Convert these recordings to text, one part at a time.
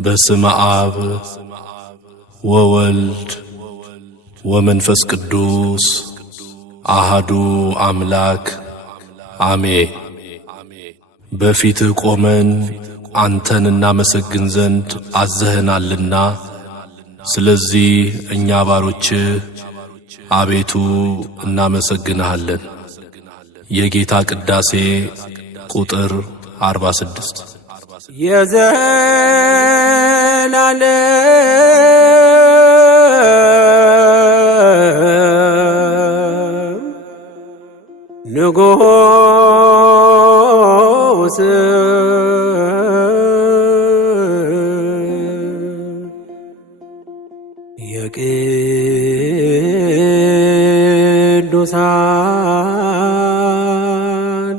በስመ አብ ወወልድ ወመንፈስ ቅዱስ አሐዱ አምላክ አሜን። በፊትህ ቆመን አንተን እናመሰግን ዘንድ አዘኸናልና፣ ስለዚህ እኛ ባሮችህ አቤቱ እናመሰግንሃለን። የጌታ ቅዳሴ ቁጥር 46 የዘላለም ንጉሥ የቅዱሳን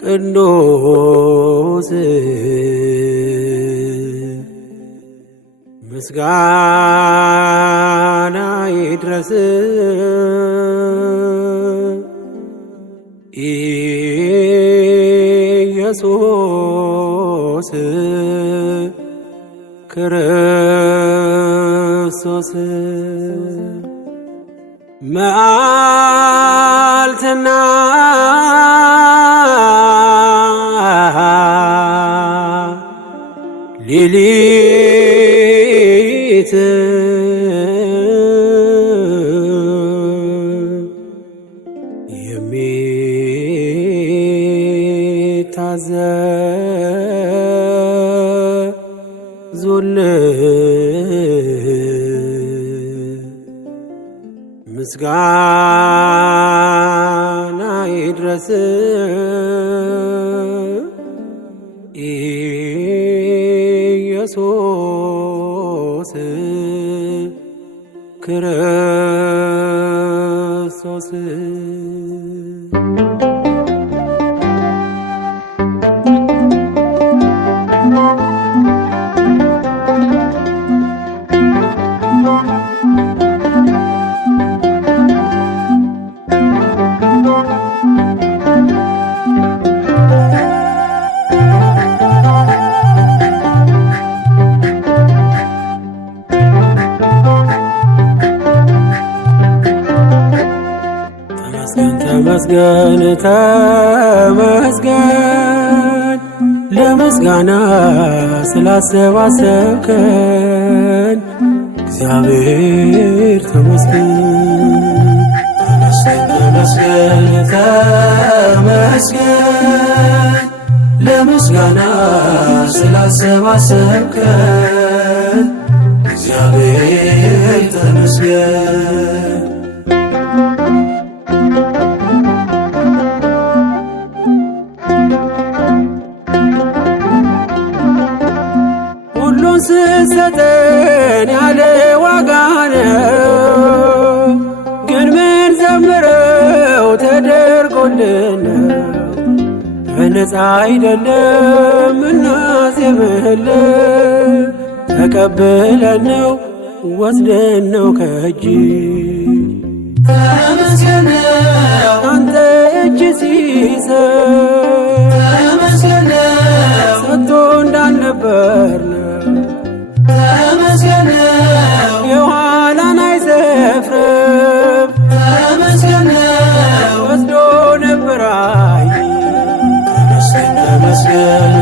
ቅዱስ ምስጋና ይድረስ ኢየሱስ ክርስቶስ። መዓልትና ሌሊት የሚታዘዙልህ ምስጋና ይድረስ ኢየሱስ ክርስቶስ። ተመስገን ተመስገን ለምስጋና ስላሰባሰብከን እግዚአብሔር ተመስገን። ተመስገን ተመስገን ለምስጋና ስላሰባሰብከን እግዚአብሔር ተመስገን። ስትሰጠን ያለ ዋጋ ነው፣ ግን ምን ዘምረው ተደርጎልን በነፃ አይደለም እናዜምልህ። ተቀብለን ነው ወስደን ነው ከእጅ ተመስገን አንተ እጅ ሲሰጥ ተመስገን ሰጥቶ እንዳልነበር ተመስገን የኋላን አይሰፍርም ተመስገን ወስዶ ነበር አይ ተመስገን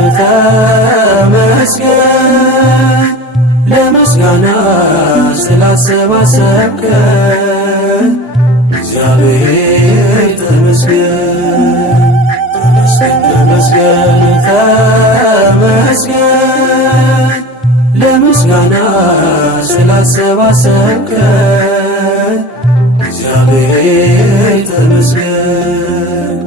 ተመስገን ለምስጋና ስላሰባሰብከን እግዚአብሔር ተመስገን። ተመስገን ተመስገን ለምስጋና ስላሰባሰብከን እግዚአብሔር ተመስገን።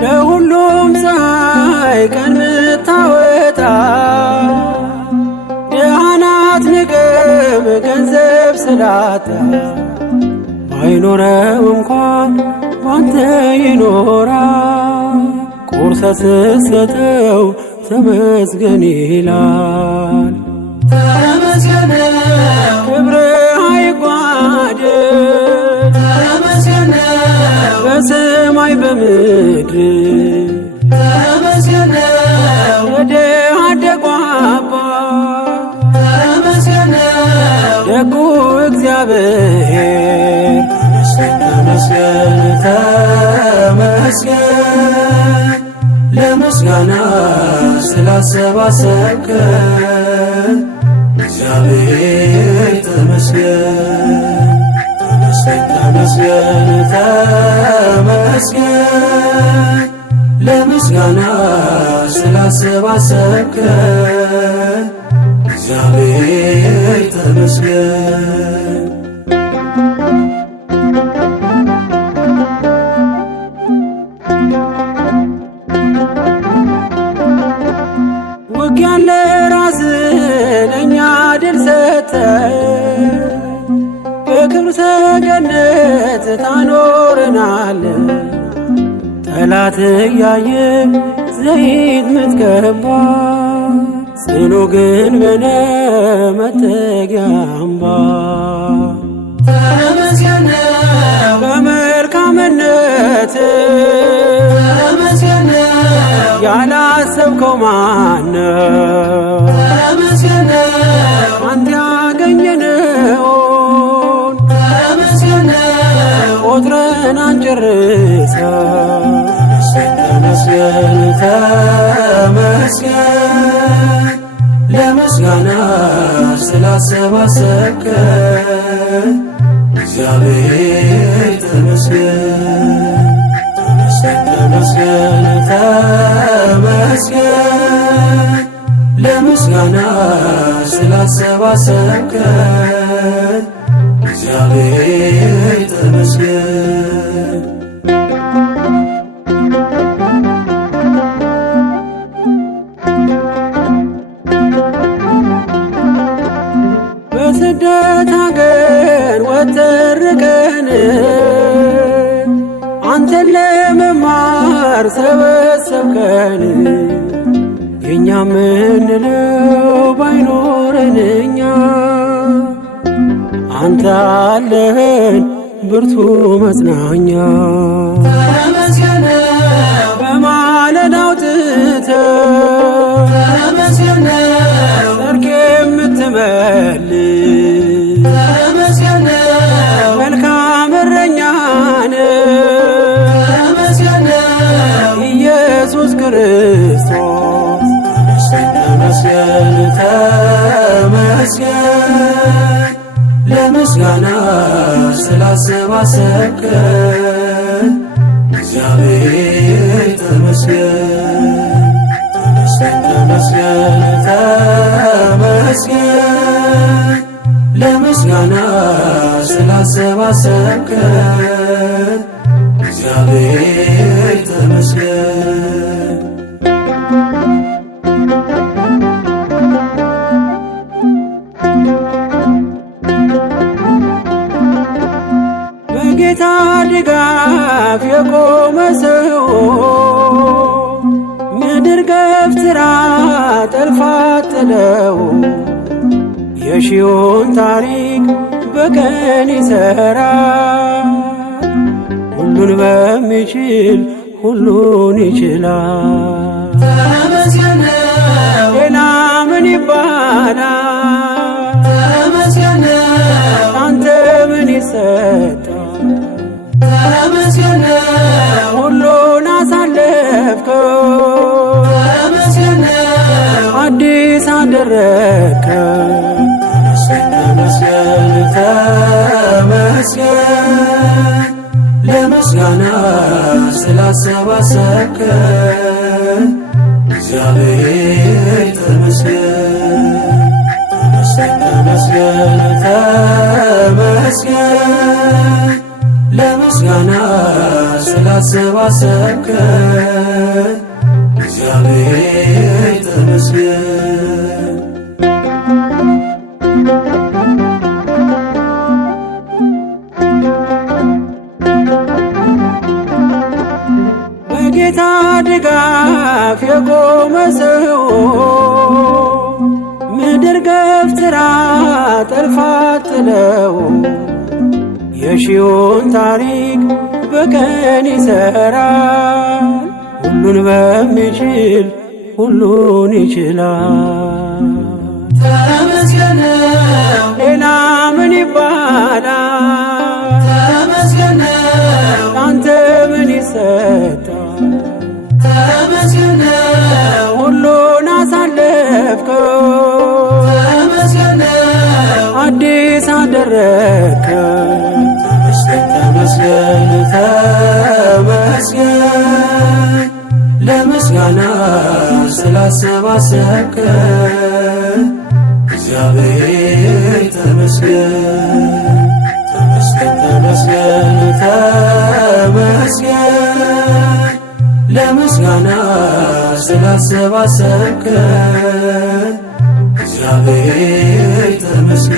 ለሁሉም ፀሐይ ቀን ምታወጣ ድሃን አትንቅም ገንዘብ ስላጣ አይኖረው እንኳን ባንተ ይኖራል። ቁርሰ ስትሰጠው ተመስገን ይላል። ተመስገን ክብርህ አይጓደል በሰማይ በምድር ተመስገን ነው የድሃ አደጉ አባት ተመስገን ነው ደጉ እግዚአብሔር ተመስገን ተመስገን ለምስጋና ስላሰባሰብከን እግዚአብሔር ተመስገን ተመስገን ተመስገን ተመስገን ለምስጋና ስላሰባሰብከን እግዚአብሔር ተመስገን ውጊያን ለራስ ለእኛ ድል ሰጠ በክብር ሰገነት ታኖረናል ጠላት እያየ ዘይት ምትቀባ ጽኑ ግንብ ነህ መጠጊያ አምባ ተመስገን ነው በመልካምነት ተመስገን ነው ያላሰብከው ማነው? ተመስገን ነው አንተ ያገኘነውን ተመስገን ነው ቆጥረን አንጨርሰው። ተመስገን ተመስገን ለምስጋና ስላሰባሰብከን እግዚአብሔር ተመስገን ተመስገን ተመስገን ተመስገን ለምስጋና ስላሰባሰብከን እግዚአብሔር ተመስገን በስደት አገር ወተርቀን አንተን ለመማር ሰበሰብከን የእኛ ምንለው ባይኖረን እኛ አንተ አለህን ብርቱ መጽናኛ ተመስገን በማለዳ አውጥተህ ተመስገን ሰርክ የምትመልስ ተመስገን መልካም እረኛ ነህ ተመስገን ኢየሱስ ክርስቶስ ተመስገን ተመስገን ለምስጋና ስላሰባሰብከን እግዚአብሔር ተመስገን ተመስገን ተመስገን ተመስገን ለምስጋና ስላሰባሰብከን እግዚአብሔር ተመስገን በጌታ ድጋፍ የቆመ ሰው ምድር ገፍትራ ጠልፋ ጥለው የሺውን ታሪክ በቀን ይሠራል። ሁሉን በሚችል ሁሉን ይችላል። ተመስገን ሌላ ምን ይባላል? ተመስገን አንተ ምን ይሰጣል? ተመስገን ሁሉን አሳለፍከው ተመስገን አዲስ አደረግከው። ተመስገን ተመስገን ለምስጋና ስላሰባሰብከን እግዚአብሔር ተመስገን ተመስገን ተመስገን ለምስጋና ስላሰባሰብከን እግዚአብሔር ተመስገን በጌታ ድጋፍ የቆመ ሰው ምድር ገፍትራ ጠልፋ ጥለው የሺውን ታሪክ በቀን ይሰራል። ሁሉን በሚችል ሁሉን ይችላል። ተመስገን ነው ሌላ ምን ይባላል? ተመስገን ነው አንተ ምን ይሰጣል? ተመስገን ነው ሁሉን አሳለፍከው፣ ተመስገን ነው አዲስ አደረግከው። ተመስገን ተመስገን ለምስጋና ስላሰባሰብከን እግዚአብሔር ተመስገን። ተመስገን ተመስገን ተመስገን ለምስጋና ስላሰባሰብከን እግዚአብሔር ተመስገን።